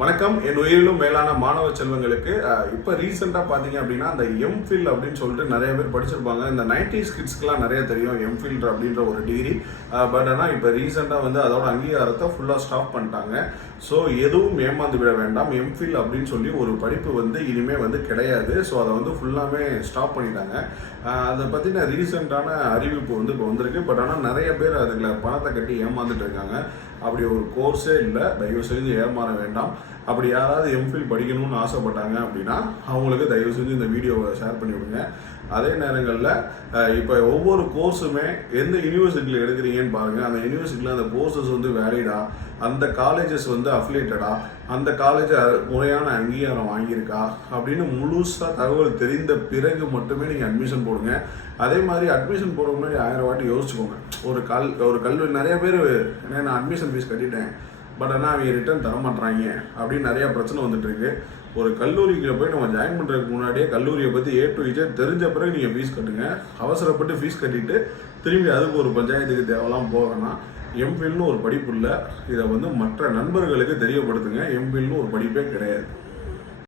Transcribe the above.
வணக்கம். என் உயிரிலும் மேலான மாணவ செல்வங்களுக்கு இப்போ ரீசெண்டாக பார்த்தீங்க அப்படின்னா அந்த எம்ஃபில் அப்படின்னு சொல்லிட்டு நிறைய பேர் படிச்சிருப்பாங்க. இந்த 90s கிட்ஸ்க்குலாம் நிறைய தெரியும் எம்ஃபில் அப்படின்ற ஒரு டிகிரி. பட் ஆனால் இப்போ ரீசெண்டாக வந்து அதோட அங்கீகாரத்தை ஃபுல்லாக ஸ்டாப் பண்ணிட்டாங்க. ஸோ எதுவும் ஏமாந்து விட வேண்டாம். எம்ஃபில் அப்படின்னு சொல்லி ஒரு படிப்பு வந்து இனிமேல் வந்து கிடையாது. ஸோ அதை வந்து ஃபுல்லாமே ஸ்டாப் பண்ணிட்டாங்க. அதை பற்றின ரீசெண்டான அறிவிப்பு வந்து இப்போ வந்திருக்கு. பட் ஆனால் நிறைய பேர் அதில் பணத்தை கட்டி ஏமாந்துட்டு இருக்காங்க. அப்படி ஒரு கோர்ஸே இல்லை. தயவு செஞ்சு ஏமாற வேண்டாம். அப்படி யாராவது எம்ஃபில் படிக்கணும்னு ஆசைப்பட்டாங்க அப்படின்னா அவங்களுக்கு தயவு செஞ்சு இந்த வீடியோவை ஷேர் பண்ணி விடுங்க. அதே நேரங்களில் இப்போ ஒவ்வொரு கோர்ஸுமே எந்த யூனிவர்சிட்டியில் எடுக்கிறீங்கன்னு பாருங்கள். அந்த யூனிவர்சிட்டியில் அந்த கோர்சஸ் வந்து வேலிடா, அந்த காலேஜஸ் வந்து அஃபிலியேட்டடா, அந்த காலேஜ் முறையான அங்கீகாரம் வாங்கியிருக்கா அப்படின்னு முழுசாக தகவல் தெரிந்த பிறகு மட்டுமே நீங்கள் அட்மிஷன் போடுங்க. அதே மாதிரி அட்மிஷன் போடுற முன்னாடி 1000 வாட்டி யோசிச்சுக்கோங்க. ஒரு கல்வி நிறைய பேர் நான் அட்மிஷன் ஃபீஸ் கட்டிட்டேன், பட் ஆனால் அவங்க ரிட்டர்ன் தரமாட்டுறாங்க அப்படின்னு நிறையா பிரச்சனை வந்துட்டு இருக்கு. ஒரு கல்லூரிக்கு போய் நம்ம ஜாயின் பண்ணுறதுக்கு முன்னாடியே கல்லூரியை பற்றி A to Z தெரிஞ்ச பிறகு நீங்கள் ஃபீஸ் கட்டுங்க. அவசரப்பட்டு ஃபீஸ் கட்டிட்டு திரும்பி அதுக்கு ஒரு பஞ்சாயத்துக்கு தேவைலாம் போகணும்னா எம்ஃபில்னு ஒரு படிப்பு இல்லை. இதை வந்து மற்ற நண்பர்களுக்கு தெரியப்படுத்துங்க. எம்ஃபில்னு ஒரு படிப்பே கிடையாது.